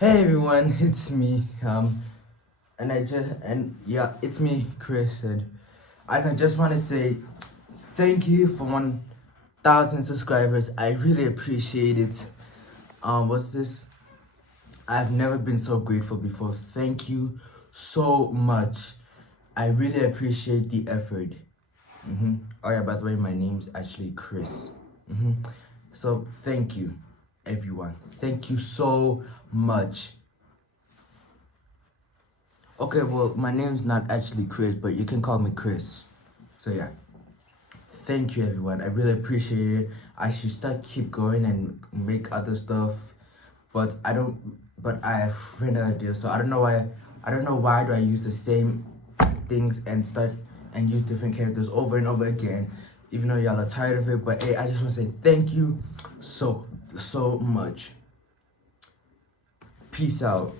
Hey everyone, it's me. It's me, Chris, and I just want to say thank you for 1,000 subscribers. I really appreciate it. What's this? I've never been so grateful before. Thank you so much. I really appreciate the effort. Oh yeah, by the way, my name's actually Chris. So thank you, everyone. Thank you so much. Okay, well, my name's not actually Chris, but you can call me Chris. So yeah, thank you, everyone. I really appreciate it. I should keep going and make other stuff, but I don't. But I have ran out of ideas, so I don't know why. I don't know why do I use the same things and start and use different characters over and over again, even though y'all are tired of it. But hey, I just want to say thank you so much. Peace out.